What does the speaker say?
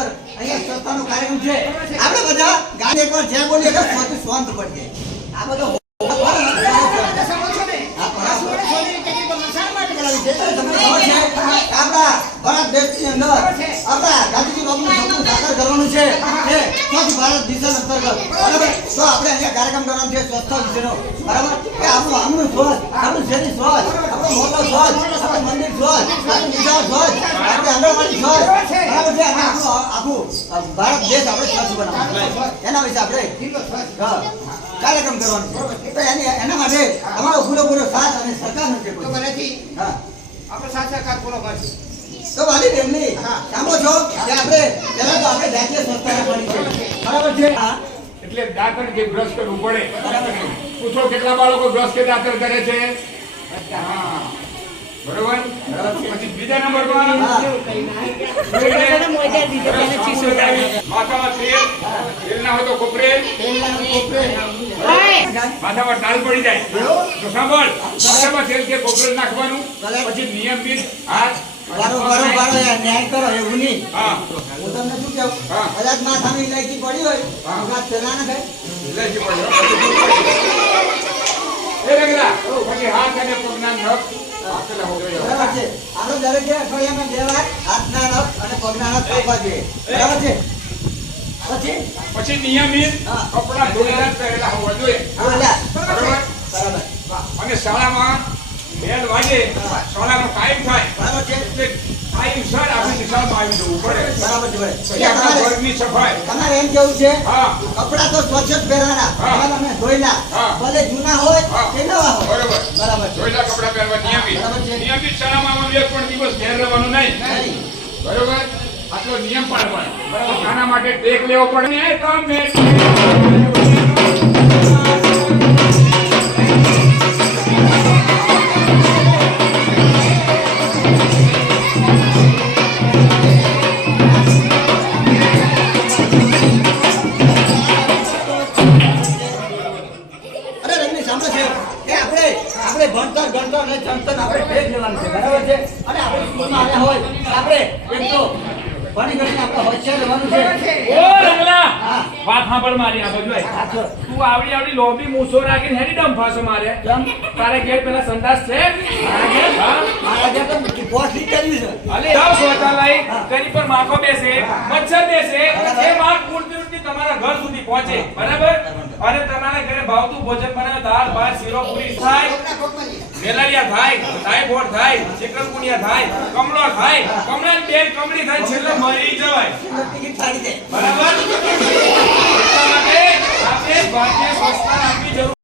અંદર. અહીંયા સ્વચ્છતાનો કાર્યક્રમ છે. આપણે બધા ગાડી એકવાર જ્યાં બોલીએ એટલે સ્વચ્છ શાંત પડીએ આ બધો આપણા ભારત દેશની અંદર આપણા ગાંધીજી બાબુનું સપનું સાકાર કરવાનું છે. એ સ્વચ્છ ભારત મિશન અંતર્ગત. બરાબર? તો આપણે અહીંયા કાર્યક્રમ કરવાનો છે સ્વચ્છતા વિશેનો. બરાબર? કે આપણું આમનું સ્વચ્છ. આપણું જેની સ્વચ્છ. મોટો સ્વચ્છ આપણું મંદિર સ્વચ્છ આપણું નિશાળ સ્વચ્છ આપણે આંગણવાડી સ્વચ્છ બરાબર છે. અને આપણું આપણું અ, ભારત દેશ આપણે સ્વચ્છ બનાવવાનો એના વિશે આપણે કાર્યક્રમ કરવાનો તો એની એના માટે અમારો પૂરેપૂરો સાથ અને સરકારનો છે હા. તો વાલી બેનની સાંભળો છો કે આપણે પહેલા તો આપણે જાતીય સંસ્થા રાખવાની છે. બરાબર છે. હા. એટલે દાંતણ કે બ્રશ કરવું પડે. બરાબર પૂછો કેટલા બાળકો બ્રશ કે દાંતણ કરે છે? હા. બરોબર? પછી બીજા માથામાં તેલ. તેલ ના હોય તો કોપરેલ. તેલના કોપરે માથામાં ટાલ પડી જાય. તો સાંભળ. માથામાં તેલ કે કોપરેલ નાખવાનું? પછી નિયમિત હાથ વારો વારો વારો ન્યાય કરો એવું નહીં હા. હું તમને શું કહું? કદાચ માથામાં ઇલાયચી પડી હોય હા. પેલા ના થાય ઇલાયચી પડી એ પછી હાથ અને પગના નખ. બરાબર છે. આપણે દરેકે અઠવાડિયામાં બે વાર હાથના નખ અને પગના નખ કાપવા જોઈએ. બરાબર છે? પછી પછી નિયમિત કપડા ધોયેલા પહેરેલા હોવા જોઈએ. બરાબર? અને શાળામાં બેલ વાગે શાળાનો ટાઈમ થાય. બરાબર છે. એટલે ટાઈમ સર આપણે નિશાળમાં આવી જવું પડે. બરાબર છે પછી આપણા તમારે ઘરની સફાઈ. તમારે એમ કેવું છે? કપડા તો સ્વચ્છ જ પહેરવાના. તમે ધોઈલા ભલે જૂના હોય. કે નવા હોય. બરોબર. બરાબર કપડા નિયમિત. નિયમિત શાળામાં એક પણ દિવસ ઘેર રહેવાનું નહીં. બરોબર? આટલો નિયમ પાડવાનો આના માટે ટેક લેવો પડે. તમે આપણે ભણતર ગણતર અને ચણતર આપણે બે લેવાનું છે બરાબર છે? અને આપણે સ્કૂલમાં આવ્યા હોય આપણે એમ તો ભણી ગણીને આપણે હોશિયાર રહેવાનું છે. ઓ રંગલા! વાત સાંભળ મારી આ બાજુ તું આવડી આવડી લોબી મૂસો રાખીને હેરી ડમ ફાસો મારે. તારે ઘેર પેલા સંદાસ છે? મારા ઘેર? હા? મારા ઘેર તો પોસ્ટ લીક છે. અલે જાઓ શૌચાલય તેની પર માખો બેસે મચ્છર બેસે એ માખ ઉડતી તમારા ઘર સુધી પહોંચે. બરાબર? અને તમારા ઘરે ભાવતું ભોજન બનાવે દાળ ભાત શીરો પૂરી થાય થાય ટાઈફોઈડ થાય ચિકનગુનિયા થાય કમળો થાય કમળાની બેન કમળી થાય છેલ્લે મરી દે બરાબર આપણે ભાગ્ય સ્વસ્થ આપી જરૂર